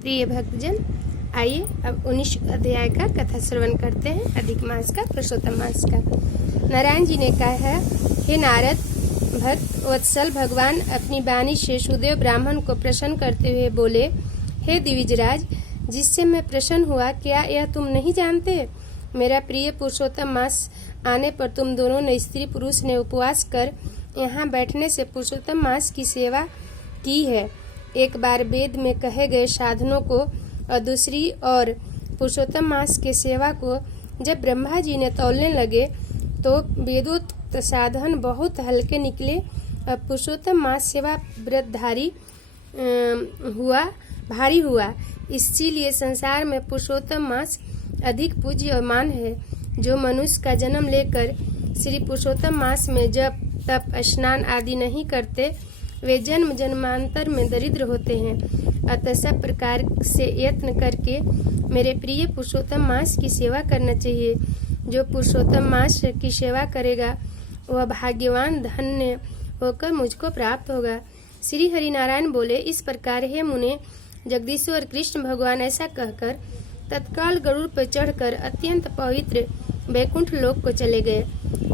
प्रिय भक्तजन, आइए अब 19 अध्याय का कथा श्रवण करते हैं। अधिक मास का, पुरुषोत्तम मास का। नारायण जी ने कहा है, हे नारद, भक्त वत्सल भगवान अपनी वाणी से सुदेव ब्राह्मण को प्रसन्न करते हुए बोले, हे दिविजराज, जिससे मैं प्रसन्न हुआ, क्या यह तुम नहीं जानते? मेरा प्रिय पुरुषोत्तम मास आने पर तुम दोनों ने, स्त्री पुरुष ने उपवास कर यहाँ बैठने से पुरुषोत्तम मास की सेवा की है। एक बार वेद में कहे गए साधनों को और दूसरी और पुरुषोत्तम मास के सेवा को जब ब्रह्मा जी ने तौलने लगे तो वेदोक्त साधन बहुत हल्के निकले और पुरुषोत्तम मास सेवा व्रतधारी भारी हुआ। इसीलिए संसार में पुरुषोत्तम मास अधिक पूज्य और मान है। जो मनुष्य का जन्म लेकर श्री पुरुषोत्तम मास में जप तप स्नान आदि नहीं करते, वे जन्म जन्मांतर में दरिद्र होते हैं। अतः सब प्रकार से यत्न करके मेरे प्रिय पुरुषोत्तम मास की सेवा करना चाहिए। जो पुरुषोत्तम मास की सेवा करेगा वह भाग्यवान धन्य होकर मुझको प्राप्त होगा। श्री हरिनारायण बोले, इस प्रकार हे मुने, जगदीश्वर कृष्ण भगवान ऐसा कहकर तत्काल गरुड़ पर चढ़कर अत्यंत पवित्र वैकुंठ लोक को चले गए।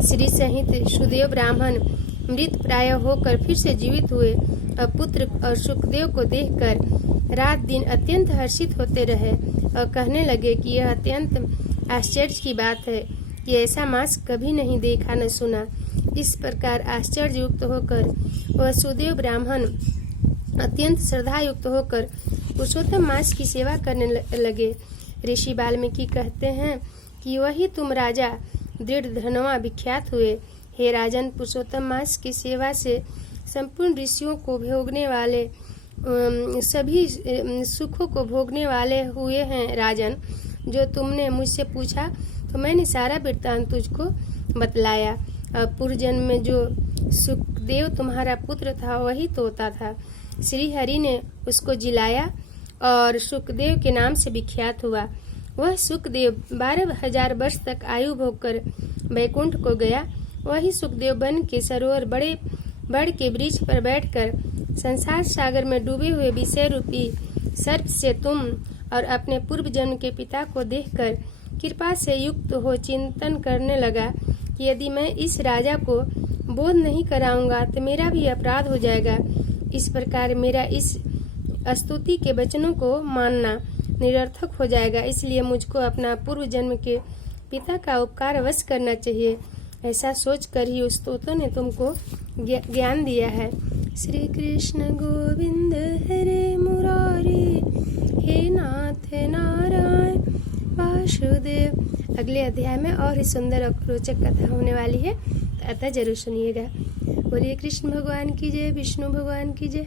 श्री सहित सुदेव ब्राह्मण मृत प्राय होकर फिर से जीवित हुए और पुत्र और सुखदेव को देखकर रात दिन अत्यंत हर्षित होते रहे और कहने लगे कि यह अत्यंत आश्चर्य की बात है कि ऐसा मास कभी नहीं देखा न सुना। इस प्रकार आश्चर्य युक्त होकर वह सुदेव ब्राह्मण अत्यंत श्रद्धा युक्त होकर पुरुषोत्तम मास की सेवा करने लगे। ऋषि वाल्मीकि कहते हैं कि वही तुम राजा दृढ़ धनवा विख्यात हुए। हे राजन, पुरुषोत्तम मास की सेवा से संपूर्ण ऋषियों को भोगने वाले सभी सुखों को भोगने वाले हुए हैं। राजन, जो तुमने मुझसे पूछा तो मैंने सारा वृत्तांत तुझको बतलाया। पूर्व जन्म में जो सुखदेव तुम्हारा पुत्र था वही तोता था। श्री हरि ने उसको जिलाया और सुखदेव के नाम से विख्यात हुआ। वह सुखदेव 12,000 वर्ष तक आयु भोग कर वैकुंठ को गया। वही सुखदेव बन के सरोवर बड़ के वृक्ष पर बैठकर संसार सागर में डूबे हुए विषय रूपी सर्प से तुम और अपने पूर्व जन्म के पिता को देखकर कृपा से युक्त हो चिंतन करने लगा कि यदि मैं इस राजा को बोध नहीं कराऊंगा तो मेरा भी अपराध हो जाएगा। इस प्रकार मेरा इस स्तुति के वचनों को मानना निरर्थक हो जाएगा। इसलिए मुझको अपना पूर्व जन्म के पिता का उपकार अवश्य करना चाहिए। ऐसा सोचकर ही उस तोतों ने तुमको ज्ञान दिया है। श्री कृष्ण गोविंद हरे मुरारी, हे नाथ नारायण वासुदेव। अगले अध्याय में और ही सुंदर और रोचक कथा होने वाली है, अतः जरूर सुनिएगा। बोलिए कृष्ण भगवान की जय, विष्णु भगवान की जय।